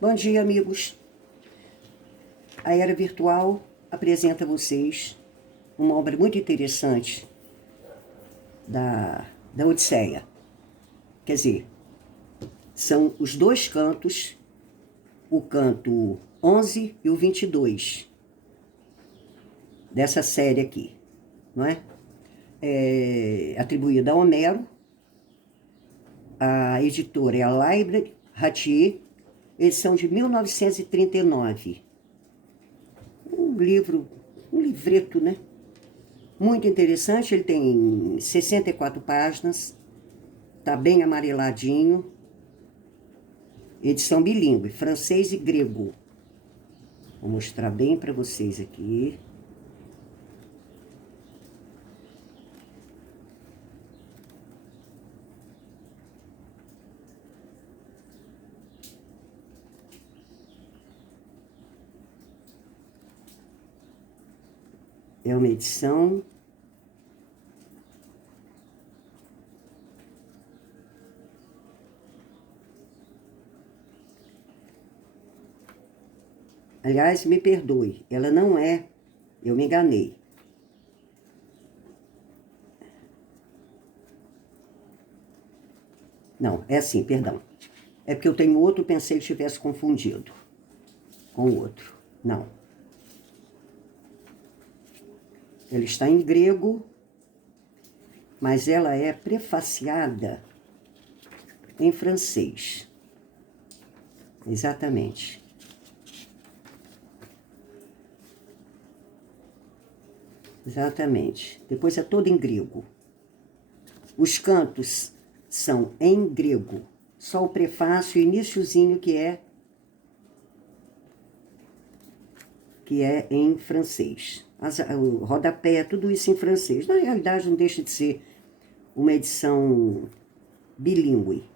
Bom dia, amigos. A Era Virtual apresenta a vocês uma obra muito interessante da Odisseia. Quer dizer, são os dois cantos, o canto 11 e o 22, dessa série aqui, não é? É atribuída a Homero, a editora é a Library Hachette, edição de 1939. Um livreto, né? Muito interessante, ele tem 64 páginas, tá bem amareladinho, edição bilíngue, francês e grego. Vou mostrar bem para vocês aqui. É uma edição aliás, me perdoe, ela não é, eu me enganei. Não, é assim, perdão. É porque eu tenho outro, pensei que tivesse confundido com o outro. Não. Ela está em grego, mas ela é prefaciada em francês. Exatamente. Exatamente. Depois é todo em grego. Os cantos são em grego. Só o prefácio, o iniciozinho que é em francês. O rodapé, tudo isso em francês. Na realidade, não deixa de ser uma edição bilíngue.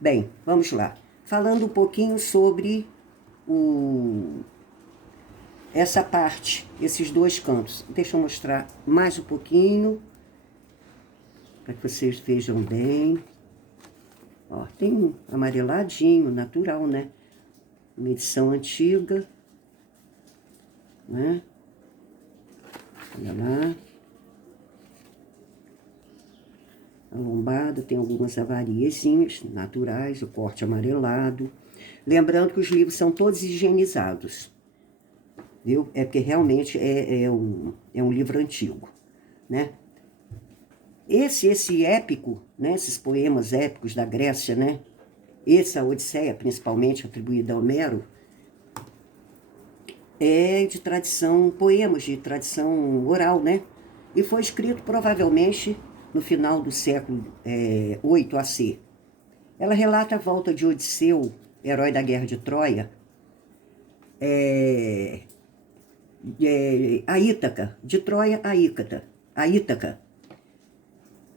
Bem, vamos lá. Falando um pouquinho sobre essa parte, esses dois cantos. Deixa eu mostrar mais um pouquinho, para que vocês vejam bem. Ó, tem um amareladinho, natural, né? Uma edição antiga, né? Olha lá. A lombada tem algumas avariazinhas naturais, o corte amarelado. Lembrando que os livros são todos higienizados, viu? É porque realmente é um livro antigo, né? Esse épico, né? Esses poemas épicos da Grécia, né? Essa Odisseia, principalmente atribuída a Homero, é de tradição, poemas de tradição oral, né? E foi escrito provavelmente no final do século 8 AC. Ela relata a volta de Odisseu, herói da guerra de Troia, a Ítaca, de Troia a Ítaca.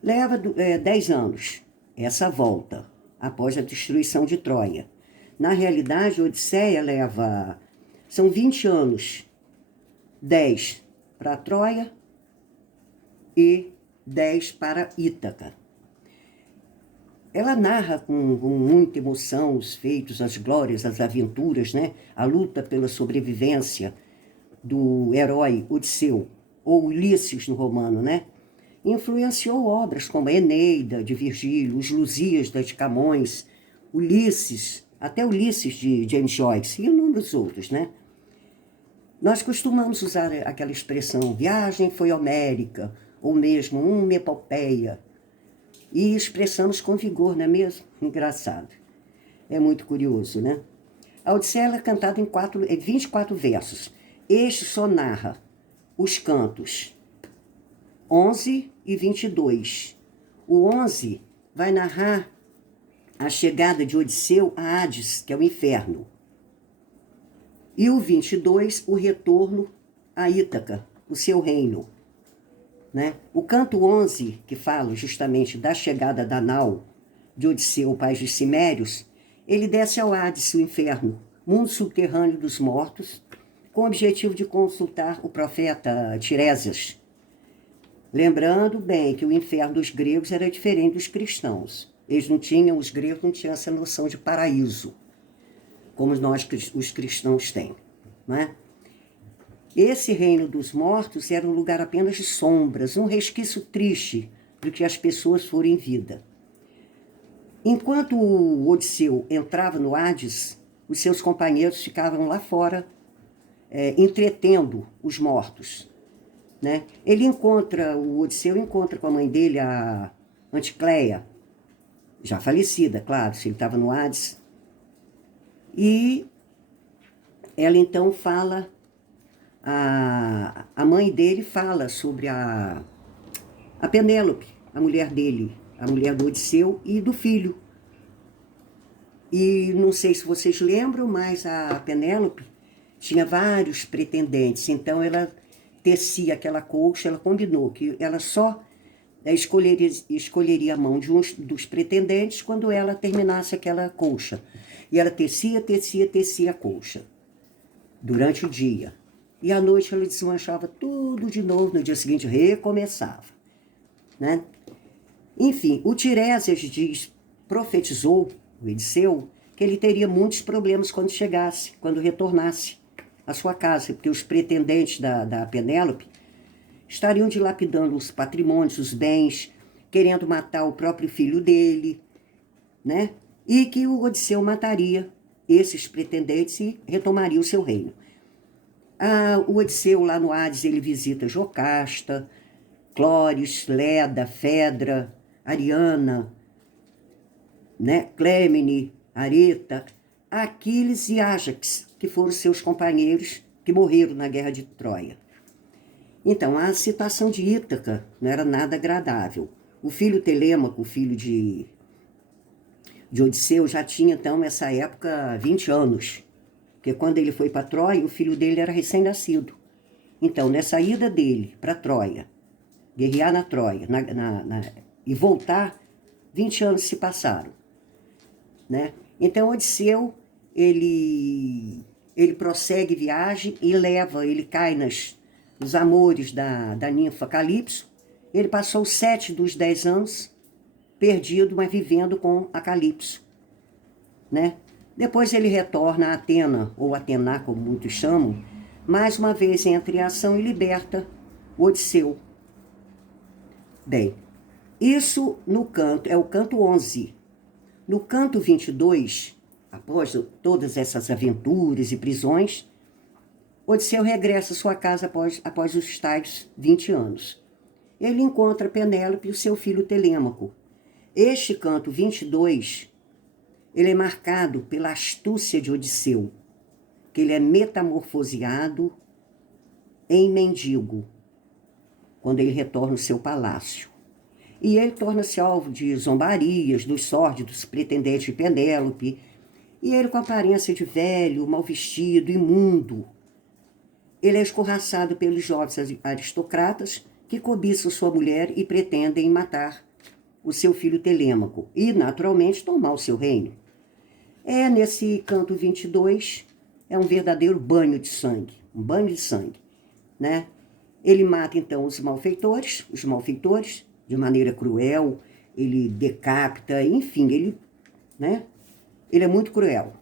Leva 10 anos essa volta, após a destruição de Troia. Na realidade, a Odisseia são 20 anos, 10 para Troia e 10 para Ítaca. Ela narra com muita emoção os feitos, as glórias, as aventuras, né? A luta pela sobrevivência do herói Odisseu, ou Ulisses no romano, né? Influenciou obras como a Eneida, de Virgílio, os Lusíadas de Camões, Ulisses, até Ulisses de James Joyce, e inúmeros outros, né? Nós costumamos usar aquela expressão, viagem foi homérica, ou mesmo uma epopeia, e expressamos com vigor, não é mesmo? Engraçado. É muito curioso, né? A Odisseia é cantada em 24 versos. Este só narra os cantos 11 e 22. O 11 vai narrar a chegada de Odisseu a Hades, que é o inferno. E o 22, o retorno a Ítaca, o seu reino. Né? O canto 11, que fala justamente da chegada da nau de Odisseu, país dos Cimérios, ele desce ao Hades, o inferno, mundo subterrâneo dos mortos, com o objetivo de consultar o profeta Tiresias. Lembrando bem que o inferno dos gregos era diferente dos cristãos. Os gregos não tinham essa noção de paraíso. como nós, os cristãos, têm. Não é? Esse reino dos mortos era um lugar apenas de sombras, um resquício triste do que as pessoas foram em vida. Enquanto o Odisseu entrava no Hades, os seus companheiros ficavam lá fora, entretendo os mortos. Né? O Odisseu encontra com a mãe dele, a Anticleia, já falecida, claro, se ele estava no Hades. E ela então fala, a mãe dele fala sobre a Penélope, a mulher dele, a mulher do Odisseu e do filho. E não sei se vocês lembram, mas a Penélope tinha vários pretendentes, então ela tecia aquela colcha, ela combinou que ela só escolheria a mão de um dos pretendentes quando ela terminasse aquela colcha. E ela tecia a colcha durante o dia. E à noite ela desmanchava tudo de novo, no dia seguinte recomeçava. Né? Enfim, o Tiresias profetizou, o Odisseu, que ele teria muitos problemas quando retornasse à sua casa, porque os pretendentes da Penélope estariam dilapidando os patrimônios, os bens, querendo matar o próprio filho dele, né? E que o Odisseu mataria esses pretendentes e retomaria o seu reino. O Odisseu, lá no Hades, ele visita Jocasta, Clóris, Leda, Fedra, Ariana, né? Clêmene, Areta, Aquiles e Ájax, que foram seus companheiros que morreram na guerra de Troia. Então, a situação de Ítaca não era nada agradável. O filho Telêmaco, o filho de Odisseu, já tinha, então, nessa época, 20 anos. Porque quando ele foi para Troia, o filho dele era recém-nascido. Então, nessa ida dele para Troia, guerrear na Troia e voltar, 20 anos se passaram. Né? Então, Odisseu, ele prossegue viagem e ele cai nos amores da ninfa Calipso. Ele passou 7 dos 10 anos perdido, mas vivendo com a Calipso. Né? Depois ele retorna a Atena, ou Atená, como muitos chamam, mais uma vez entra em ação e liberta Odisseu. Bem, isso no canto, é o canto 11. No canto 22, após todas essas aventuras e prisões, Odisseu regressa à sua casa após os tais 20 anos. Ele encontra Penélope e o seu filho Telêmaco. Este canto 22, ele é marcado pela astúcia de Odisseu, que ele é metamorfoseado em mendigo, quando ele retorna ao seu palácio. E ele torna-se alvo de zombarias, dos sórdidos pretendentes de Penélope, e ele com aparência de velho, mal vestido, imundo. Ele é escorraçado pelos jovens aristocratas que cobiçam sua mulher e pretendem matar o seu filho Telêmaco e, naturalmente, tomar o seu reino. Nesse canto 22, é um verdadeiro banho de sangue, um banho de sangue. Né? Ele mata, então, os malfeitores, de maneira cruel, ele decapita, enfim, ele é muito cruel.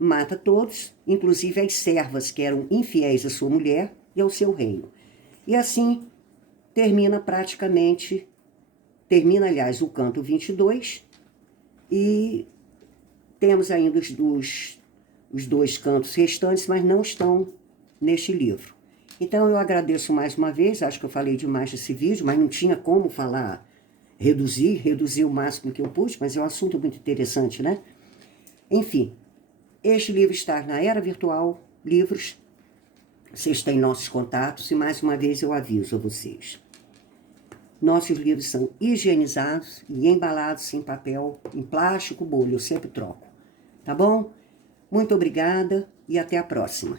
Mata todos, inclusive as servas que eram infiéis à sua mulher e ao seu reino. E assim termina, aliás, o canto 22, e temos ainda os 2 cantos restantes, mas não estão neste livro. Então eu agradeço mais uma vez, acho que eu falei demais nesse vídeo, mas não tinha como falar, reduzir o máximo que eu pude, mas é um assunto muito interessante, né? Enfim, este livro está na Era Virtual Livros, vocês têm nossos contatos e mais uma vez eu aviso a vocês. Nossos livros são higienizados e embalados em papel, em plástico, bolha, eu sempre troco. Tá bom? Muito obrigada e até a próxima.